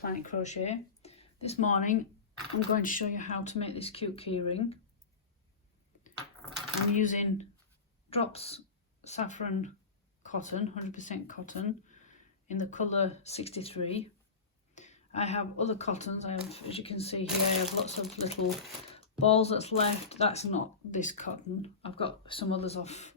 Planet Crochet. This morning I'm going to show you how to make this cute keyring. I'm using Drops Saffron cotton, 100% cotton, in the colour 63. I have other cottons. I have, as you can see here, I have lots of little balls that's left. That's not this cotton. I've got some others off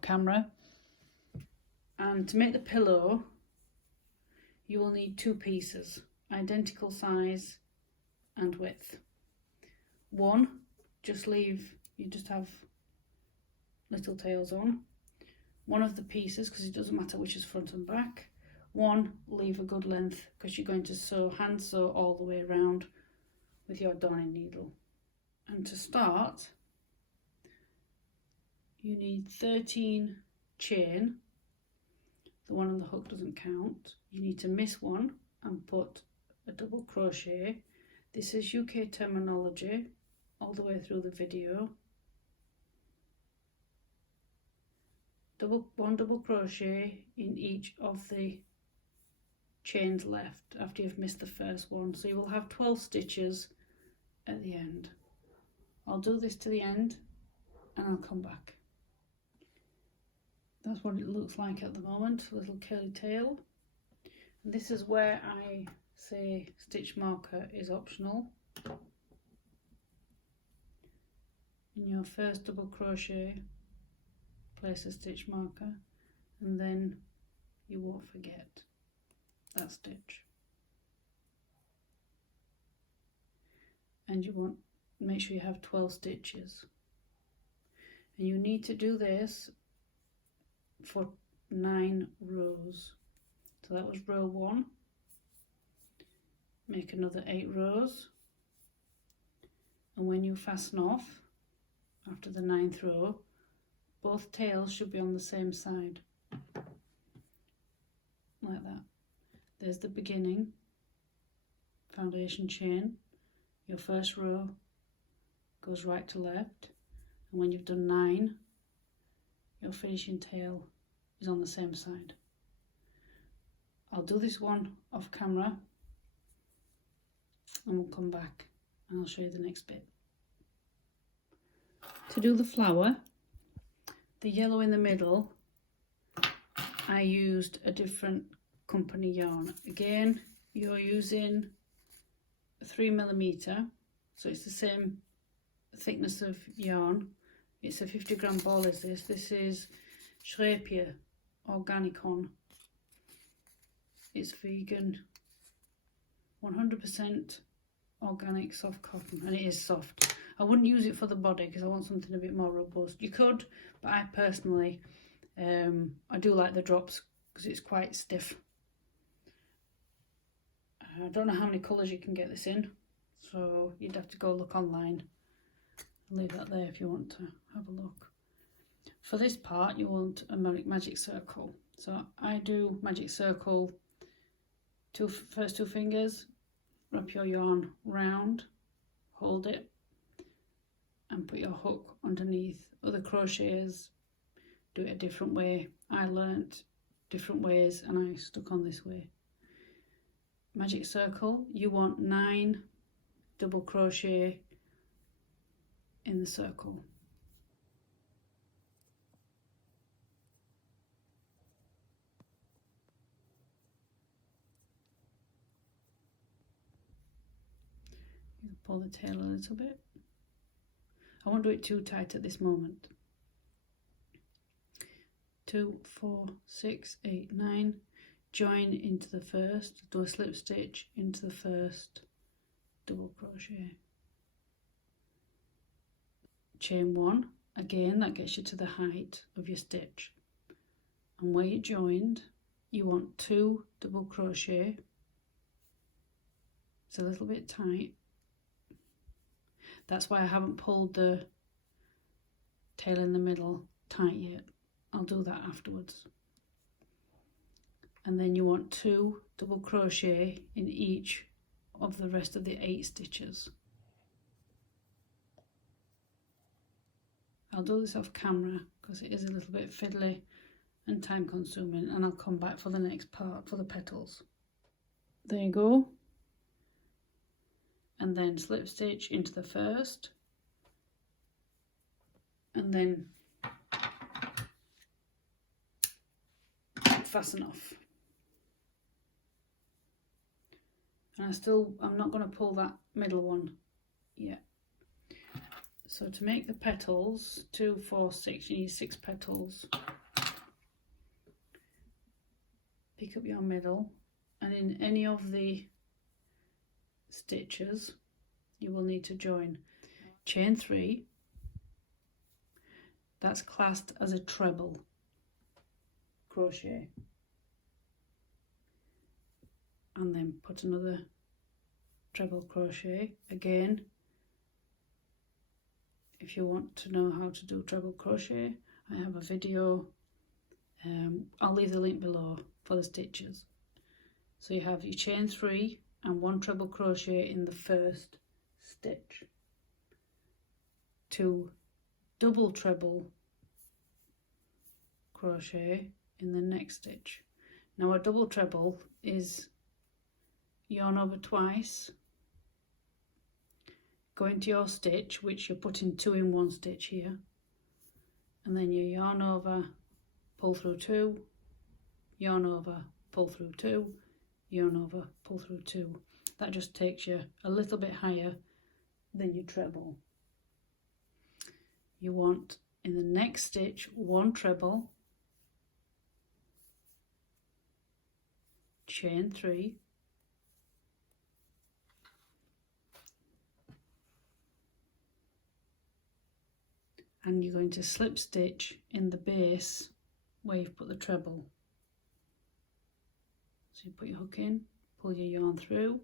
camera. And to make the pillow, you will need 2 pieces, identical size and width. One, you just have little tails on. One of the pieces, because it doesn't matter which is front and back. One, leave a good length, because you're going to hand sew all the way around with your darning needle. And to start, you need 13 chain. The one on the hook doesn't count. You need to miss one and put a double crochet. This is UK terminology all the way through the video. One double crochet in each of the chains left after you've missed the first one. So you will have 12 stitches at the end. I'll do this to the end and I'll come back. That's what it looks like at the moment, little curly tail. And this is where I say stitch marker is optional. In your first double crochet, place a stitch marker, and then you won't forget that stitch. And you want to make sure you have 12 stitches. And you need to do this for 9 rows. So that was row 1. Make another 8 rows, and when you fasten off after the 9th row, both tails should be on the same side, like that. There's the beginning foundation chain. Your first row goes right to left, and when you've done 9, your finishing tail is on the same side. I'll do this one off camera and we'll come back and I'll show you the next bit. To do the flower, the yellow in the middle, I used a different company yarn. Again, you're using 3mm, so it's the same thickness of yarn. It's a 50g ball is this. This is Crochet Organicon. It's vegan, 100% organic soft cotton, and it is soft. I wouldn't use it for the body because I want something a bit more robust. You could, but I personally, I do like the drops because it's quite stiff. I don't know how many colours you can get this in, so you'd have to go look online. I'll leave that there if you want to have a look. For this part, you want a magic circle. So I do magic circle, first 2 fingers, wrap your yarn round, hold it, and put your hook underneath. Other crocheters do it a different way. I learnt different ways and I stuck on this way. Magic circle, you want 9 double crochet in the circle. You can pull the tail a little bit. I won't do it too tight at this moment. 2, 4, 6, 8, 9. Join into the first, do a slip stitch into the first double crochet. Chain 1, again that gets you to the height of your stitch. And where you joined, you want 2 double crochet. It's a little bit tight. That's why I haven't pulled the tail in the middle tight yet. I'll do that afterwards. And then you want 2 double crochet in each of the rest of the 8 stitches. I'll do this off camera because it is a little bit fiddly and time consuming, and I'll come back for the next part for the petals. there you go, and then slip stitch into the first, and then fasten off. And I'm not going to pull that middle one yet. So to make the petals, 2, 4, 6, you need 6 petals. Pick up your middle, and in any of the stitches you will need to join chain 3. That's classed as a treble crochet, and then put another treble crochet. Again, if you want to know how to do treble crochet, I have a video, I'll leave the link below for the stitches. So you have your chain 3 and 1 treble crochet in the first stitch, 2 double treble crochet in the next stitch. Now a double treble is yarn over twice, go into your stitch, which you're putting 2 in 1 stitch here, and then you yarn over, pull through 2, yarn over, pull through 2, yarn over, pull through 2. That just takes you a little bit higher than your treble. You want in the next stitch 1 treble, chain 3, and you're going to slip stitch in the base where you've put the treble. So you put your hook in, pull your yarn through.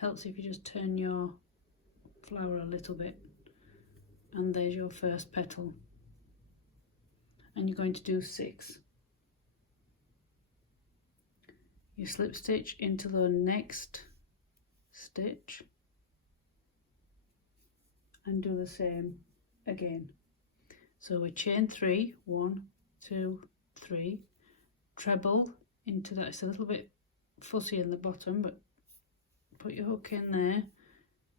Helps if you just turn your flower a little bit, and there's your first petal, and you're going to do 6. You slip stitch into the next stitch and do the same again. So we chain 3, 1, 2, 3, treble into that. It's a little bit fussy in the bottom, but put your hook in there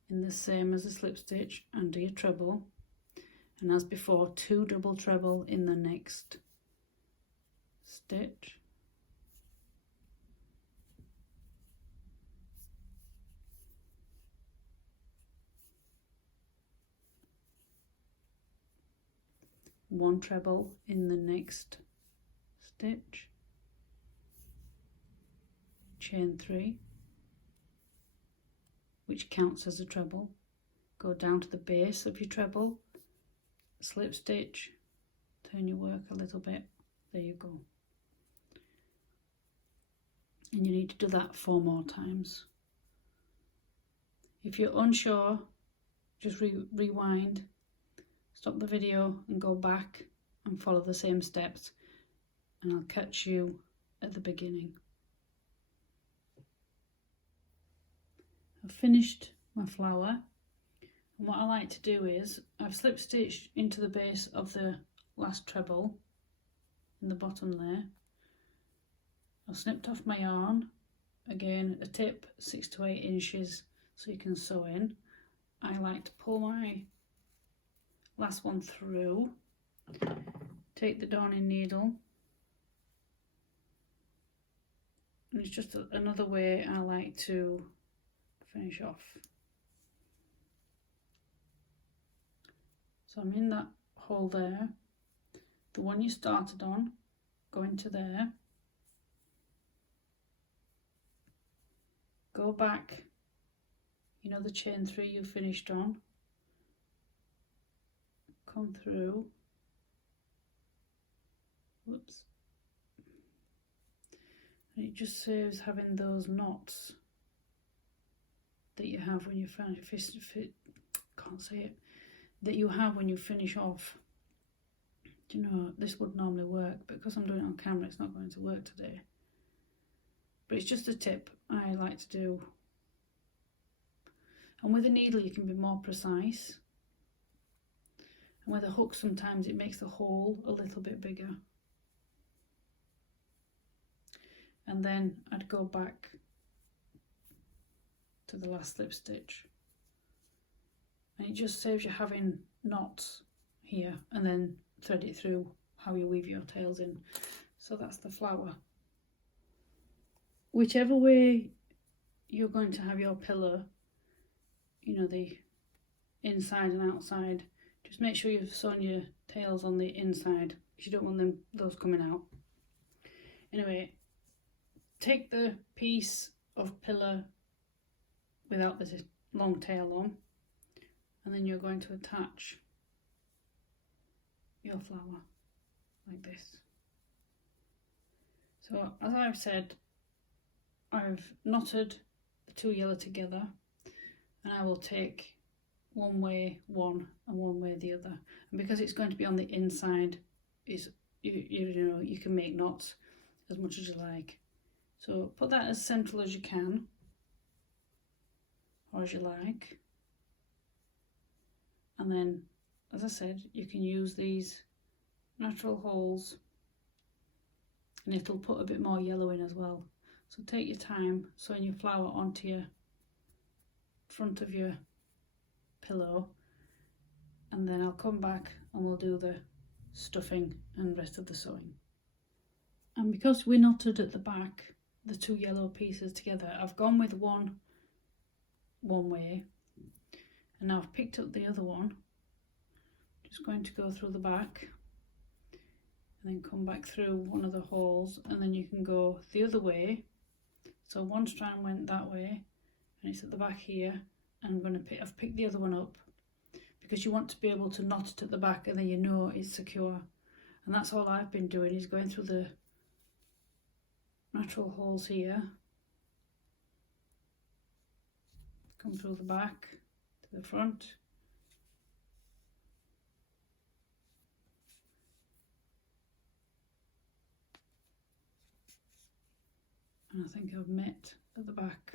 in the same as a slip stitch and do your treble, and as before 2 double treble in the next stitch, one treble in the next stitch, chain 3, which counts as a treble, go down to the base of your treble, slip stitch, turn your work a little bit, there you go. And you need to do that 4 more times. If you're unsure, just rewind, stop the video and go back and follow the same steps, and I'll catch you at the beginning. I've finished my flower, and what I like to do is I've slip stitched into the base of the last treble in the bottom there. I've snipped off my yarn, again a tip 6 to 8 inches so you can sew in. I like to pull my last one through, take the darning needle, and it's just another way I like to finish off. So I'm in that hole there, the one you started on, go into there, go back, you know the chain 3 you finished on, come through, whoops, and it just saves having those knots that you have when you that you have when you finish off. Do you know, this would normally work, but because I'm doing it on camera it's not going to work today. But it's just a tip I like to do. And with a needle you can be more precise, and with a hook sometimes it makes the hole a little bit bigger. And then I'd go back to the last slip stitch, and it just saves you having knots here, and then thread it through how you weave your tails in. So that's the flower. Whichever way you're going to have your pillow, you know, the inside and outside, just make sure you've sewn your tails on the inside, because you don't want those coming out. Anyway, take the piece of pillow without the long tail on, and then you're going to attach your flower like this. So as I've said, I've knotted the two yellow together, and I will take one way one and one way the other, and because it's going to be on the inside, is you know, you can make knots as much as you like. So put that as central as you can, or as you like, and then, as I said, you can use these natural holes, and it'll put a bit more yellow in as well. So take your time sewing your flower onto your front of your pillow, and then I'll come back and we'll do the stuffing and rest of the sewing. And because we knotted at the back the two yellow pieces together, I've gone with one way, and now I've picked up the other one. Just going to go through the back and then come back through one of the holes, and then you can go the other way. So one strand went that way and it's at the back here, and I've picked the other one up because you want to be able to knot it at the back, and then you know it's secure. And that's all I've been doing, is going through the natural holes here, come through the back to the front, and I think I've met at the back.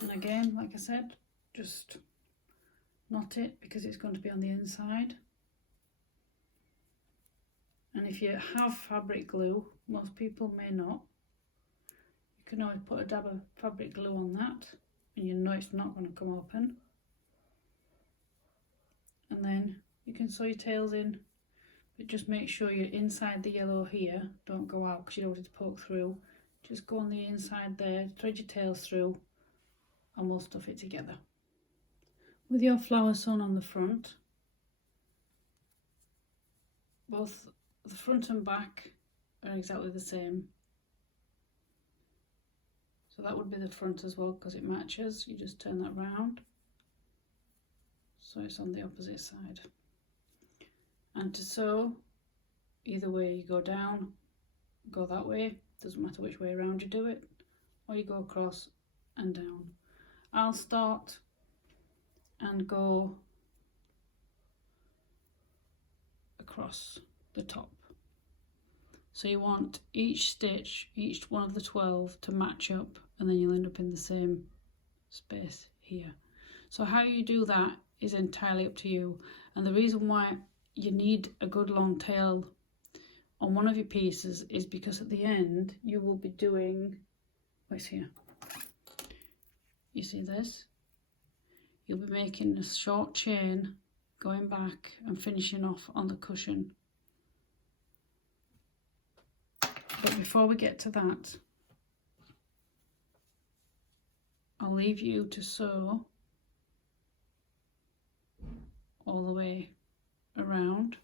And again, like I said, just knot it because it's going to be on the inside. And if you have fabric glue, most people may not, you can always put a dab of fabric glue on that, and you know it's not going to come open. And then you can sew your tails in, but just make sure you're inside the yellow here, don't go out because you don't want it to poke through. Just go on the inside there, thread your tails through, and we'll stuff it together. With your flower sewn on the front, both the front and back are exactly the same. So that would be the front as well because it matches. You just turn that round so it's on the opposite side. And to sew, either way you go down, go that way, doesn't matter which way around you do it, or you go across and down. I'll start and go across the top. So you want each stitch, each one of the 12 to match up, and then you'll end up in the same space here. So how you do that is entirely up to you, and the reason why you need a good long tail on one of your pieces is because at the end you will be doing, what's here, you see this? You'll be making a short chain going back and finishing off on the cushion. But before we get to that, I'll leave you to sew all the way around,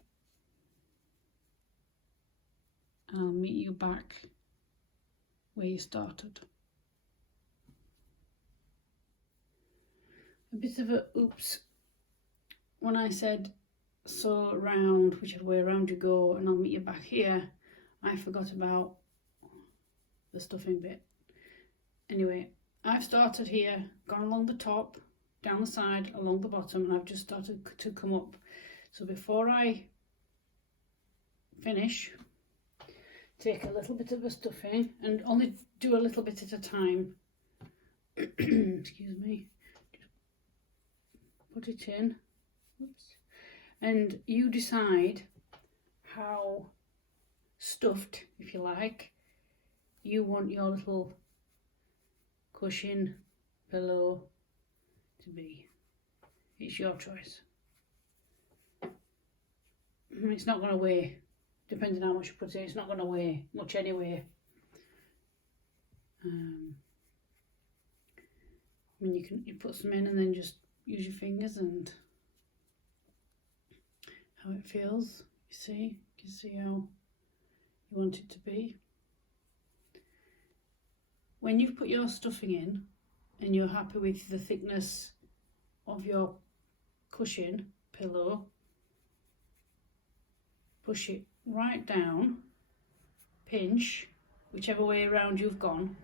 and I'll meet you back where you started. A bit of a oops when I said sew around whichever way around you go and I'll meet you back here. I forgot about the stuffing bit. Anyway, I've started here, gone along the top, down the side, along the bottom, and I've just started to come up. So before I finish, take a little bit of the stuffing and only do a little bit at a time. Excuse me. Put it in. Oops. And you decide how stuffed, if you like, you want your little cushion pillow to be. It's your choice. It's not going to weigh, depending on how much you put in, it's not going to weigh much anyway. I mean, you put some in and then just use your fingers and how it feels. You can see how you want it to be. When you've put your stuffing in and you're happy with the thickness of your cushion, pillow, push it right down, pinch, whichever way around you've gone,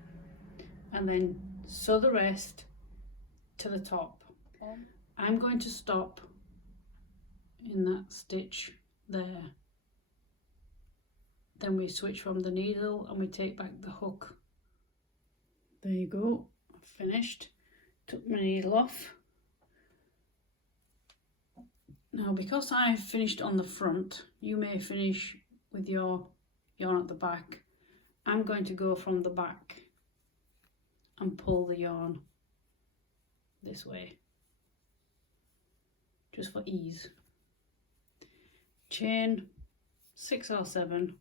and then sew the rest to the top. I'm going to stop in that stitch there. Then we switch from the needle and we take back the hook. There you go, I've finished. Took my needle off. Now, because I've finished on the front, you may finish with your yarn at the back. I'm going to go from the back and pull the yarn this way, just for ease. Chain 6 or 7,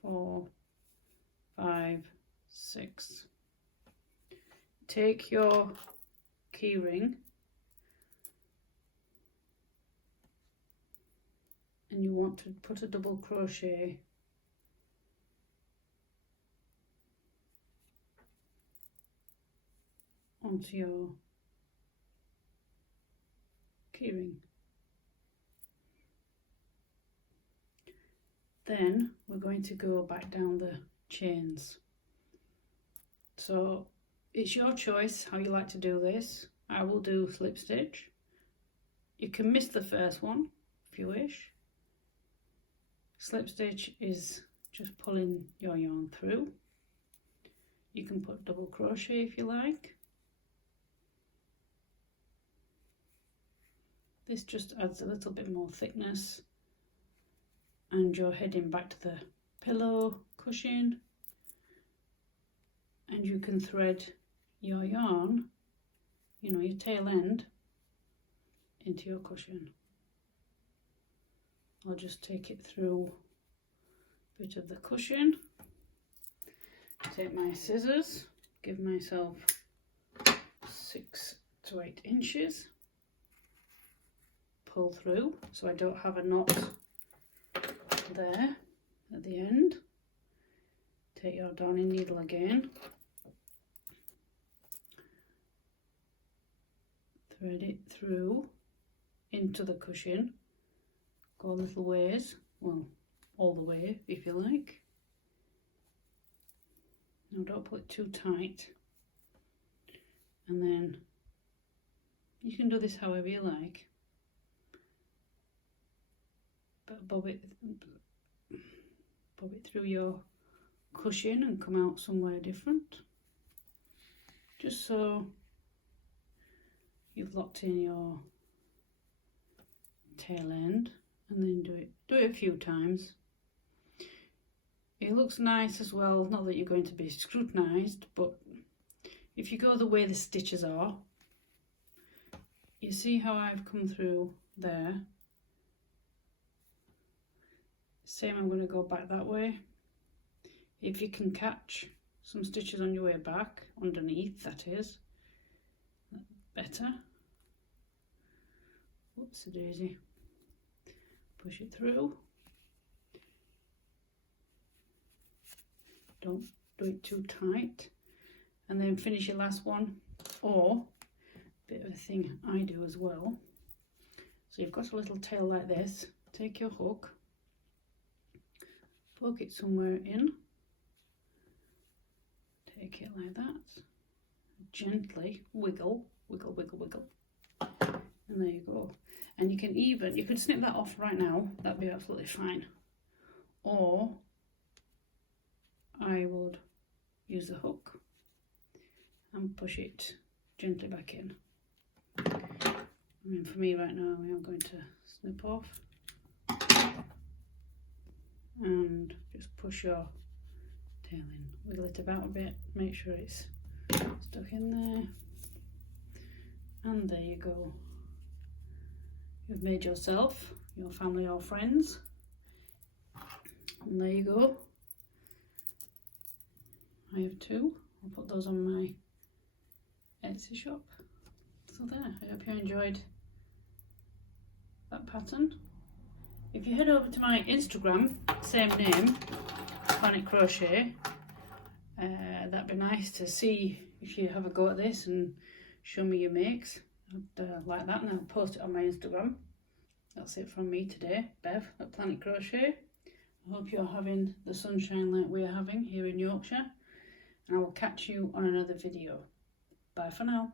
4, 5, 6. Take your keyring and you want to put a double crochet onto your keyring. Then we're going to go back down the chains. So it's your choice how you like to do this. I will do slip stitch. You can miss the first one if you wish. Slip stitch is just pulling your yarn through. You can put double crochet if you like. This just adds a little bit more thickness, and you're heading back to the pillow cushion, and you can thread your yarn, you know, your tail end into your cushion. I'll just take it through a bit of the cushion, take my scissors, give myself 6 to 8 inches, pull through so I don't have a knot there at the end. Take your darning needle again, thread it through into the cushion, go a little ways, well, all the way if you like. Now don't put it too tight, and then you can do this however you like, but bob it through your cushion and come out somewhere different, just so you've locked in your tail end, and then do it a few times. It looks nice as well, not that you're going to be scrutinised, but if you go the way the stitches are, you see how I've come through there. Same, I'm going to go back that way. If you can catch some stitches on your way back, underneath that is, better. Whoops a daisy. Push it through. Don't do it too tight. And then finish your last one. Or, a bit of a thing I do as well. So you've got a little tail like this. Take your hook, poke it somewhere in, take it like that, gently wiggle, wiggle, wiggle, wiggle, and there you go. And you can snip that off right now, that'd be absolutely fine. Or I would use the hook and push it gently back in. I mean, for me right now, I'm going to snip off and just push your tail in, wiggle it about a bit, make sure it's stuck in there, and there you go. You've made yourself, your family or friends, and there you go. I have two. I'll put those on my Etsy shop. So there, I hope you enjoyed that pattern. If you head over to my Instagram, same name, Planet Crochet, that'd be nice to see if you have a go at this and show me your makes. I'd like that, and I'll post it on my Instagram. That's it from me today, Bev at Planet Crochet. I hope you're having the sunshine like we're having here in Yorkshire, and I will catch you on another video. Bye for now.